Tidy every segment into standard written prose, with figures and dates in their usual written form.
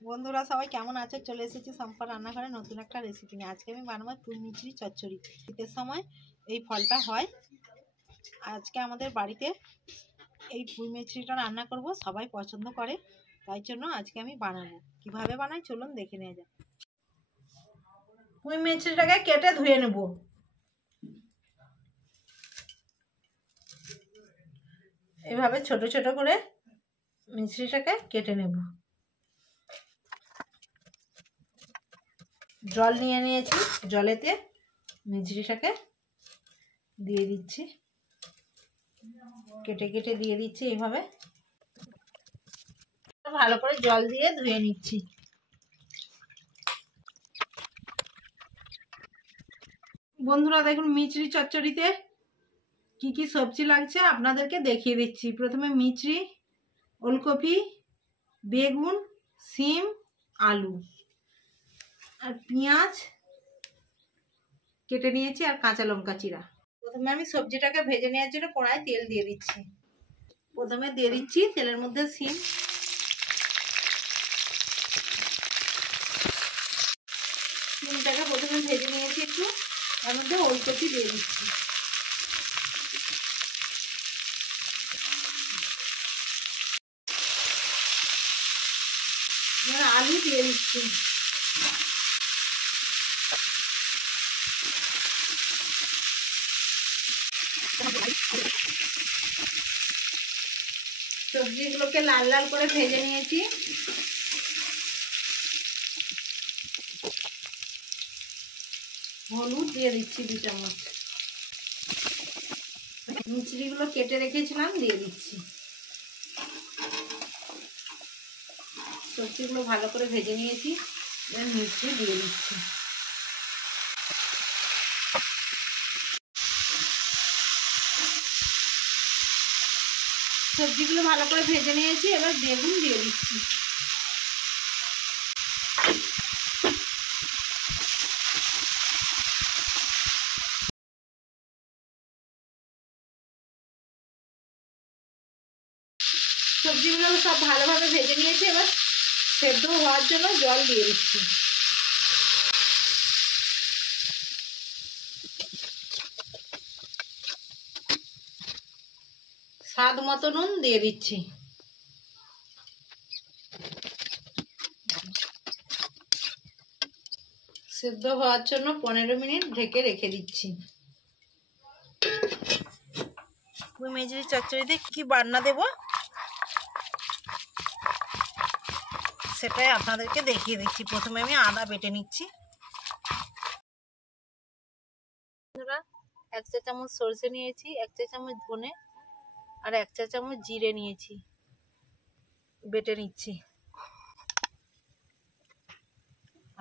বন্ধুরা সবাই কেমন আছে? চলে এসেছি সম্পা রান্নাঘরে নতুন একটা রেসিপি নিয়ে। আজকে আমি বানাবো পুঁই মিচড়ি চচ্চড়ি। শীতের সময় এই ফলটা হয়। আজকে আমাদের বাড়িতে এই পুঁই মিচড়িটা রান্না করব, সবাই পছন্দ করে, তাই জন্য আজকে আমি বানাবো। কিভাবে বানাই চলুন দেখে নেওয়া যাক। পুঁই মিচড়িটাকে কেটে ধুয়ে নেব। এভাবে ছোট ছোট করে মিচড়িটাকে কেটে নেব। জল নিয়ে নিয়েছি, জলেতে মিচড়িটাকে দিয়ে দিচ্ছি, কেটে কেটে দিয়ে দিচ্ছি। এইভাবে ভালো করে জল দিয়ে ধুয়ে নিচ্ছি। বন্ধুরা দেখুন, মিচড়ি চচ্চড়িতে কি কি সবজি লাগছে আপনাদেরকে দেখিয়ে দিচ্ছি। প্রথমে মিচড়ি, ওলকপি, বেগুন, সিম, আলু আর পেঁয়াজ কেটে নিয়েছি, আর কাঁচা লঙ্কা চিরা। প্রথমে আমি সবজিটাকে ভেজে নেওয়ার জন্য কড়াই তেল দিয়ে দিচ্ছি। প্রথমে দিয়ে দিচ্ছি তেলের মধ্যে সিম, সিমটাকে প্রথমে ভেজে নিয়েছি একটু, তার মধ্যে ওলকপি দিয়ে দিচ্ছি, আলু দিয়ে দিচ্ছি, সবজিগুলোকে লাল লাল করে ভেজে নিয়েছি। হলুদ দিয়ে দিচ্ছি 2 চামচ। মিচড়িগুলো কেটে রেখেছিলাম দিয়ে দিচ্ছি। সবজিগুলো ভালো করে ভেজে নিয়েছি, মিচড়ি দিয়ে দিচ্ছি। সবজিগুলো ভালো করে ভেজে নিয়েছি, এবার বেগুন দিয়ে দিচ্ছি। সবজিগুলো সব ভালোভাবে ভেজে নিয়েছি, এবার সেদ্ধ হওয়ার জন্য জল দিয়ে দিচ্ছি। স্বাদ মতো নুন দিয়ে দিচ্ছি। সেদ্ধ হওয়ার জন্য 15 মিনিট ঢেকে রেখে দিচ্ছি। পুঁই মিচড়ি চচ্চড়িতে কি বান্না দেব সেটাই আপনাদেরকে দেখিয়ে দিচ্ছি। প্রথমে আমি আদা বেটে নিচ্ছি। 1 চা চামচ সরষে নিয়েছি, 1 চা চামচ ধনে আর 1 চা চামচ জিরে নিয়েছি, বেটে নিচ্ছি।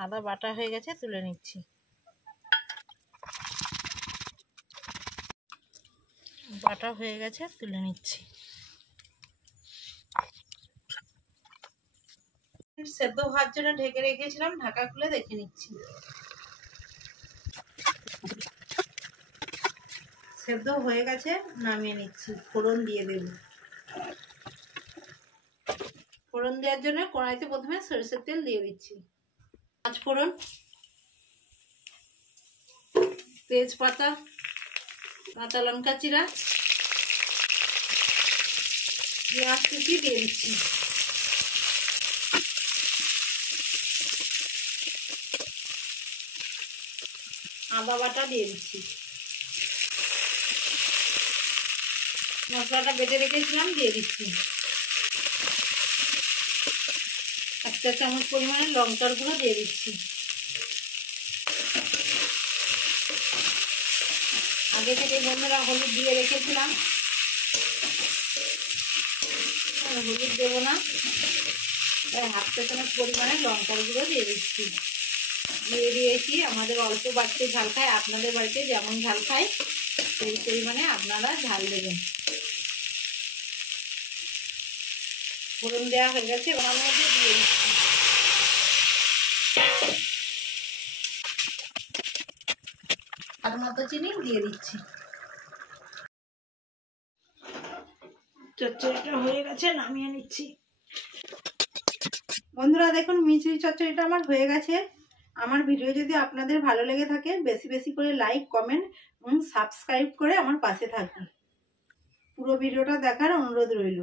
আদা বাটা হয়ে গেছে, তুলে নিচ্ছি। বাটা হয়ে গেছে, তুলে নিচ্ছি। সেদ্ধ হওয়ার জন্য ঢেকে রেখেছিলাম, ঢাকা খুলে দেখে নিচ্ছি। সেদ্ধ হয়ে গেছে, নামিয়ে নিচ্ছি। ফোড়ন দিয়ে দেব। ফোড়ন দেওয়ার জন্য কড়াইতে প্রথমে সরষের তেল দিয়ে দিচ্ছি। 5 ফোড়ন, তেজপাতা, কাঁচা লঙ্কা চিরা, পেঁয়াজ কুচি দিয়ে দিচ্ছি। আদা বাটা দিয়ে দিচ্ছি। মশলাটা বেটে রেখেছিলাম দিয়ে দিচ্ছি। 1 চা চামচ পরিমাণে লঙ্কার গুঁড়ো দিয়ে দিচ্ছি। আগে থেকে বন্ধুরা হলুদ দিয়ে রেখেছিলাম, হলুদ দেব না, তাই 1/2 চা চামচ পরিমাণে লঙ্কার গুঁড়ো দিয়ে দিচ্ছি। দিয়ে দিয়েছি। আমাদের অল্প বাড়িতে ঝাল খায়, আপনাদের বাড়িতে যেমন ঝাল খায় সেই পরিমাণে আপনারা ঝাল দেবেন। ফোড়ন দেওয়া হয়ে গেছে, ওর মধ্যে দিয়ে দিচ্ছি স্বাদ মতো চিনি দিয়ে দিচ্ছি। চচ্চড়িটা হয়ে গেছে, নামিয়ে নিচ্ছি। বন্ধুরা দেখুন মিচড়ি চচ্চড়িটা আমার হয়ে গেছে। আমার ভিডিও যদি আপনাদের ভালো লেগে থাকে বেশি বেশি করে লাইক কমেন্ট এবং সাবস্ক্রাইব করে আমার পাশে থাকুন। পুরো ভিডিওটা দেখার অনুরোধ রইল।